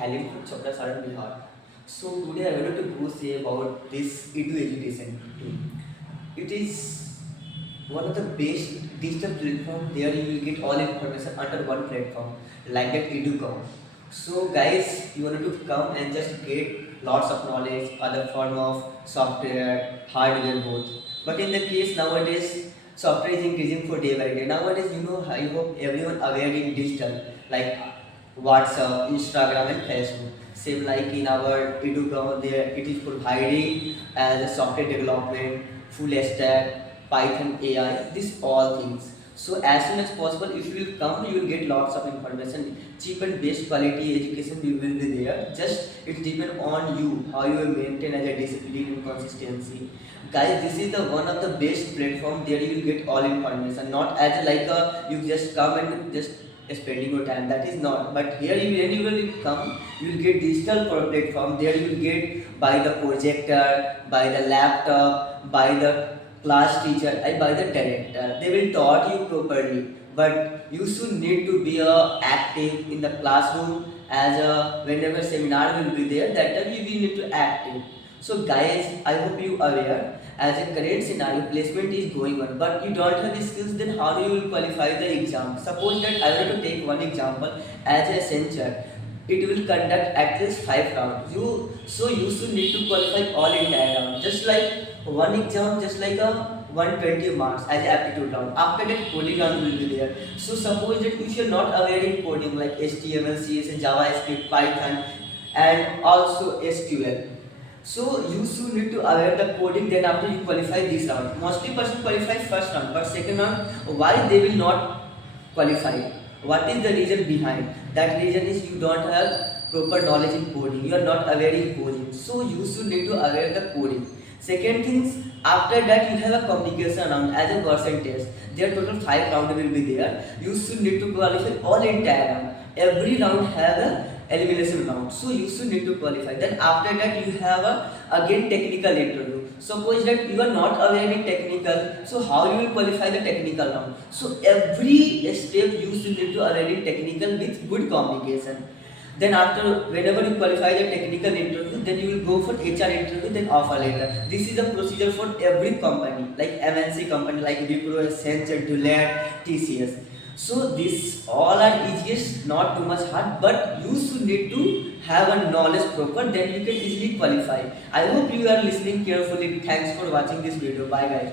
hailing from Chopra Saran, Bihar. So today I wanted to go say about this Edu Education tool. It is one of the best digital platform. There you will get all information under one platform, like that EduCom. So guys, you wanted to come and just get lots of knowledge, other form of software, hardware both. But in the case nowadays, software is increasing for day by day. Nowadays, I hope everyone aware in digital, like WhatsApp, Instagram, and Facebook. Same like in our EduCom, there it is providing as a software development, full stack, Python AI, this all things. So as soon as possible, if you will come, you will get lots of information. Cheap and best quality education will be there. Just it depends on you how you will maintain as a discipline and consistency. Guys, this is the one of the best platform. There you will get all information, not as like a you just come and just spending your time. That is not. But here you when you will come, you will get digital platform. There you will get by the projector, by the laptop, by the class teacher, and by the director. They will taught you properly. But you should need to be active in the classroom as a whenever seminar will be there. That time you will need to active. So guys, I hope you are aware as a current scenario placement is going on, but you don't have the skills, then how do you will qualify the exam? Suppose that I want to take one example as a Accenture. It will conduct at least 5 rounds. You should need to qualify all entire round. Just like one exam, just like a 120 marks as aptitude round. After that coding round will be there. So suppose that you should not aware in coding like HTML, CSS, JavaScript, Python, and also SQL. So you should need to aware the coding, then after you qualify this round. Mostly person qualify first round, but second round, why they will not qualify? What is the reason behind? That reason is you don't have proper knowledge in coding. You are not aware in coding. So you should need to aware the coding. Second things, after that you have a communication round as a person test. There total 5 rounds will be there. You should need to qualify all entire round. Every round have a elimination round, so you should need to qualify. Then after that you have again technical interview. Suppose that you are not aware in technical, so how you will qualify the technical round? So every step you should need to aware in technical with good communication. Then after whenever you qualify the technical interview, then you will go for HR interview, then offer letter. This is a procedure for every company like MNC company like Wipro, Accenture, Deloitte, TCS. So this all are easiest, not too much hard, but you should need to have a knowledge proper, then you can easily qualify. I hope you are listening carefully. Thanks for watching this video. Bye guys.